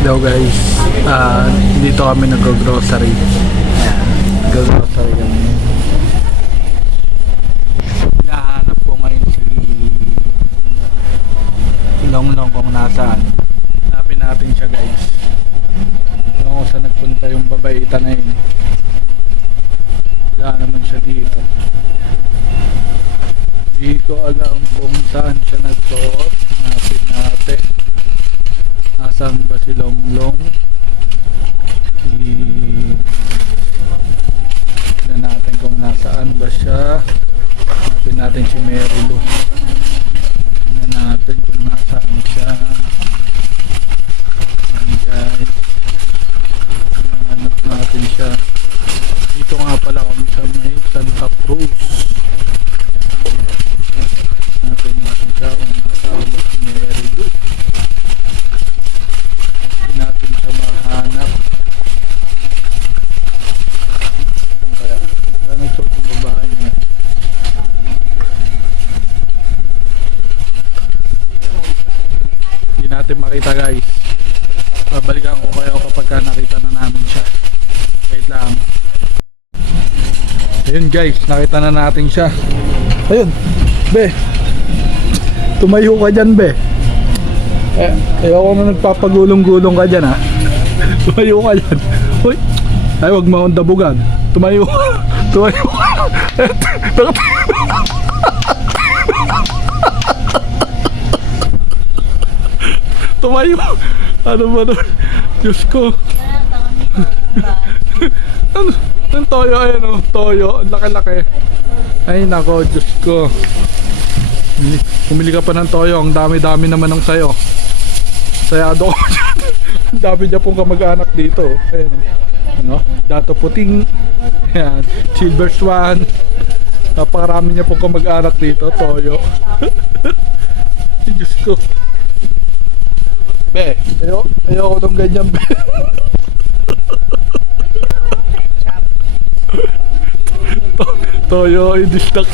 Hello guys, dito kami nag-grocery. Nag-grocery kami. Hinahanap ko ngayon si Longlong kung nasaan. Hanapin natin siya guys. Kung saan nagpunta yung babaita na yun. Wala naman siya dito. Hindi ko alam kung saan siya nagsuot. Hanapin natin. Nasaan ba si Longlong? Tignan natin kung nasaan ba siya. Hanapin natin si Mary Lou. Tignan natin kung nasaan siya. Ayan guys. Hanap natin siya. Dito nga pala kami sa may Santa Cruz. Hanapin natin siya kung nasaan ba si Mary Lou. Natin siya mahanap. Saan kaya? Saan nagsuot yung babae niya? Hindi natin makita guys. Babalikan ko kayo kapag nakita na namin siya. Wait lang. Ayun guys, nakita na natin siya. Ayun, be. Tumayo ka dyan be. Ayoko na nagpapagulong-gulong ka dyan ha. Tumayo ka dyan. Uy, ay wag mo akong dabugan. Tumayo. Tumayo. Tumayo. Ano ba na? Diyos ko. Ano? Ang toyo, ayan o. Toyo. Ang laki-laki. Ay nako, Diyos ko. Pumili ka pa ng toyo. Ang dami-dami naman ng sayo. Sayado ko dyan. Ang dami niya pong kamag-anak dito. Ayan, ano? Dato puting. Ayan. Silver swan. Napakarami niya pong kamag-anak dito. Toyo. Diyos ko. Be, ayoko nung ganyan be. Toyo, i-distract.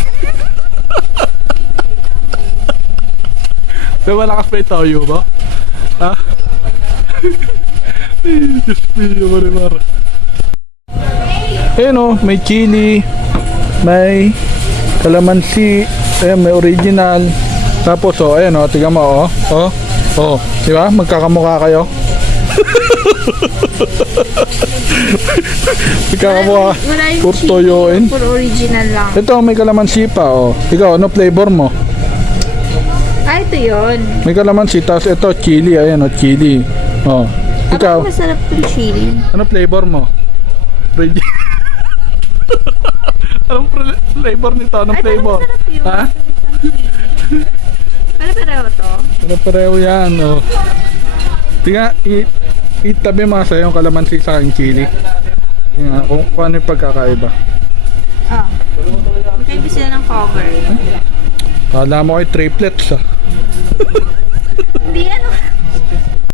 Be, malakas pa yung toyo ba? Ha? Diyos ko, marimar. Ayan o, may chili, may kalamansi, ayan, may original. Tapos o, ayan o, tignan mo o. O, diba? Magkakamukha kayo. Magkakamukha. Wala yung Puro chili, toyoin. puro original lang. Ito, may kalamansi pa o. Ikaw, ano flavor mo? Ah, ito yun. May kalamansi, tapos ito, chili, ayan o, chili. O, ikaw, Ako masarap yung chili. ano flavor mo? Ready? Anong flavor nito? Anong Ay, flavor? masarap yun. Ha? Pare-pareho to. Pareho yan, o. Tingnan, itabi mo sa yung kalamansi sa aking chili. Tingnan, kung ano yung pagkakaiba. Ah. Magkaiba sila ng cover. Kala mo ay triplets ah. Hindi ano.